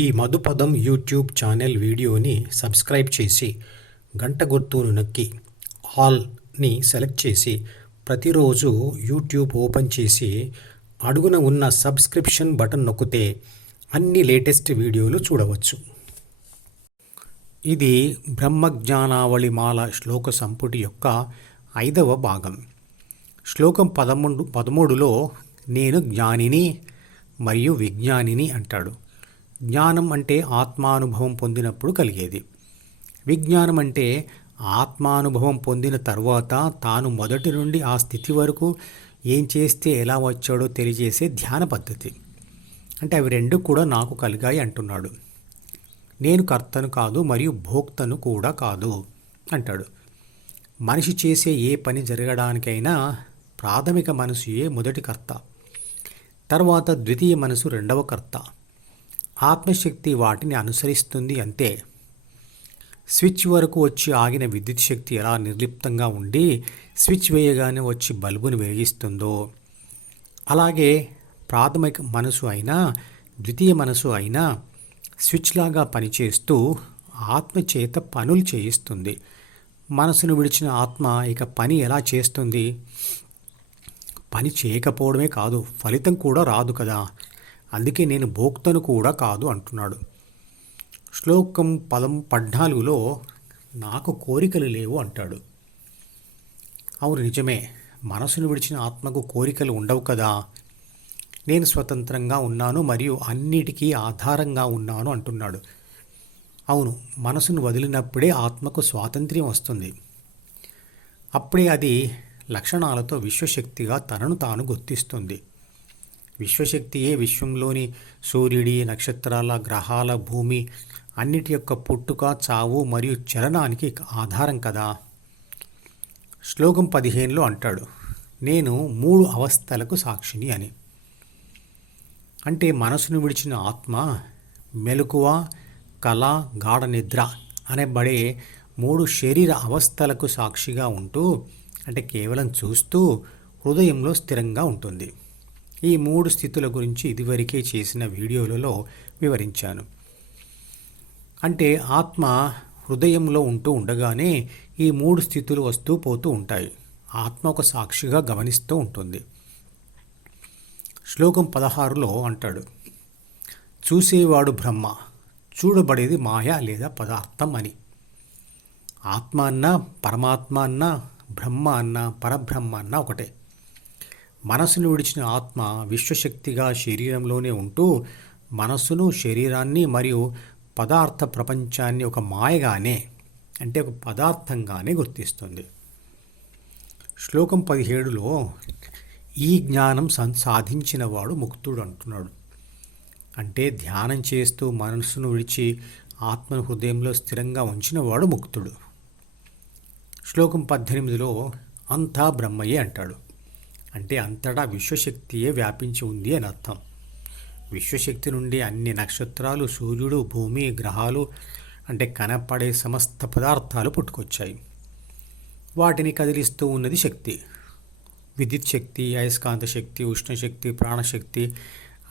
ఈ Madhupadam YouTube channel వీడియోని subscribe చేసి గంట గుర్తును నొక్కి ఆల్ని సెలెక్ట్ చేసి ప్రతిరోజు యూట్యూబ్ ఓపెన్ చేసి అడుగున ఉన్న సబ్స్క్రిప్షన్ బటన్ నొక్కితే అన్ని లేటెస్ట్ వీడియోలు చూడవచ్చు. ఇది బ్రహ్మజ్ఞానావళి మాల శ్లోక సంపుటి యొక్క ఐదవ భాగం. శ్లోకం పదమూడు పదమూడులో నేను జ్ఞానిని మరియు విజ్ఞానిని అంటాడు. జ్ఞానం అంటే ఆత్మానుభవం పొందినప్పుడు కలిగేది. విజ్ఞానం అంటే ఆత్మానుభవం పొందిన తర్వాత తాను మొదటి నుండి ఆ స్థితి వరకు ఏం చేస్తే ఎలా వచ్చాడో తెలియజేసే ధ్యాన పద్ధతి. అంటే అవి రెండు కూడా నాకు కలిగాయి అంటున్నాడు. నేను కర్తను కాదు మరియు భోక్తను కూడా కాదు అంటాడు. మనిషి చేసే ఏ పని జరగడానికైనా ప్రాథమిక మనసుయే మొదటి కర్త. తర్వాత ద్వితీయ మనసు రెండవ కర్త. ఆత్మశక్తి వాటిని అనుసరిస్తుంది అంతే స్విచ్ వరకు వచ్చి ఆగిన విద్యుత్ శక్తి ఎలా నిర్లిప్తంగా ఉండి స్విచ్ వేయగానే వచ్చి బల్బును వెలిగిస్తుందో అలాగే ప్రాథమిక మనసు అయినా ద్వితీయ మనసు అయినా స్విచ్ లాగా పనిచేస్తూ ఆత్మ చేత పనులు చేయిస్తుంది. మనసును విడిచిన ఆత్మ ఇక పని ఎలా చేస్తుంది? పని చేయకపోవడమే కాదు ఫలితం కూడా రాదు కదా. అందుకే నేను భోక్తను కూడా కాదు అంటున్నాడు. శ్లోకం పదం పద్నాలుగులో నాకు కోరికలు లేవు అంటాడు. అవును నిజమే. మనసును విడిచిన ఆత్మకు కోరికలు ఉండవు కదా. నేను స్వతంత్రంగా ఉన్నాను మరియు అన్నిటికీ ఆధారంగా ఉన్నాను అంటున్నాడు. అవును మనసును వదిలినప్పుడే ఆత్మకు స్వాతంత్ర్యం వస్తుంది. అప్పుడే అది లక్షణాలతో విశ్వశక్తిగా తనను తాను గుర్తిస్తుంది. విశ్వశక్తియే విశ్వంలోని సూర్యుడి నక్షత్రాల గ్రహాల భూమి అన్నిటి యొక్క పుట్టుక చావు మరియు చలనానికి ఆధారం కదా? శ్లోకం పదిహేనులో అంటాడు నేను మూడు అవస్థలకు సాక్షిని అని. అంటే మనసును విడిచిన ఆత్మ మెలకువ కళ గాఢ నిద్ర అనబడే మూడు శరీర అవస్థలకు సాక్షిగా ఉంటూ అంటే కేవలం చూస్తూ హృదయంలో స్థిరంగా ఉంటుంది. ఈ మూడు స్థితుల గురించి ఇదివరకే చేసిన వీడియోలలో వివరించాను. అంటే ఆత్మ హృదయంలో ఉంటూ ఉండగానే ఈ మూడు స్థితులు వస్తూ పోతూ ఉంటాయి. ఆత్మ ఒక సాక్షిగా గమనిస్తూ ఉంటుంది. శ్లోకం పదహారులో అంటాడు చూసేవాడు బ్రహ్మ చూడబడేది మాయ లేదా పదార్థం అని. ఆత్మ అన్న పరమాత్మ అన్న బ్రహ్మ అన్న పరబ్రహ్మ అన్న ఒకటే. మనసును విడిచిన ఆత్మ విశ్వశక్తిగా శరీరంలోనే ఉంటూ మనస్సును శరీరాన్ని మరియు పదార్థ ప్రపంచాన్ని ఒక మాయగానే అంటే ఒక పదార్థంగానే గుర్తిస్తుంది. శ్లోకం పదిహేడులో ఈ జ్ఞానం సం సాధించిన వాడు ముక్తుడు అంటున్నాడు. అంటే ధ్యానం చేస్తూ మనస్సును విడిచి ఆత్మను హృదయంలో స్థిరంగా ఉంచినవాడు ముక్తుడు. శ్లోకం పద్దెనిమిదిలో అంతా బ్రహ్మయే అంటాడు. అంటే అంతటా విశ్వశక్తియే వ్యాపించి ఉంది అని అర్థం. విశ్వశక్తి నుండి అన్ని నక్షత్రాలు సూర్యుడు భూమి గ్రహాలు అంటే కనపడే సమస్త పదార్థాలు పుట్టుకొచ్చాయి. వాటిని కదిలిస్తూ ఉన్నది శక్తి. విద్యుత్ శక్తి అయస్కాంత శక్తి ఉష్ణశక్తి ప్రాణశక్తి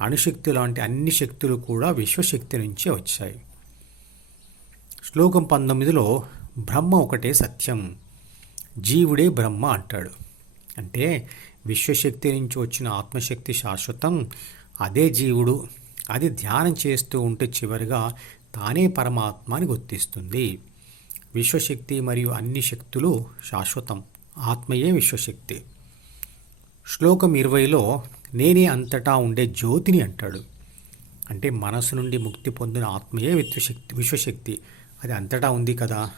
అణుశక్తి లాంటి అన్ని శక్తులు కూడా విశ్వశక్తి నుంచే వచ్చాయి. శ్లోకం పంతొమ్మిదిలో బ్రహ్మ ఒకటే సత్యం. జీవుడే బ్రహ్మ అంటాడు. అంటే విశ్వశక్తి నుంచి వచ్చిన ఆత్మశక్తి శాశ్వతం అదే జీవుడు అది ధ్యానం చేస్తూ ఉంటే చివరిగా తానే పరమాత్మ అని గుర్తిస్తుంది. విశ్వశక్తి మరియు అన్ని శక్తులు శాశ్వతం ఆత్మయే విశ్వశక్తి. శ్లోకం ఇరవైలో నేనే అంతటా ఉండే జ్యోతిని అంటాడు. అంటే మనసు నుండి ముక్తి పొందిన ఆత్మయే విశ్వశక్తి విశ్వశక్తి. అది అంతటా ఉంది కదా.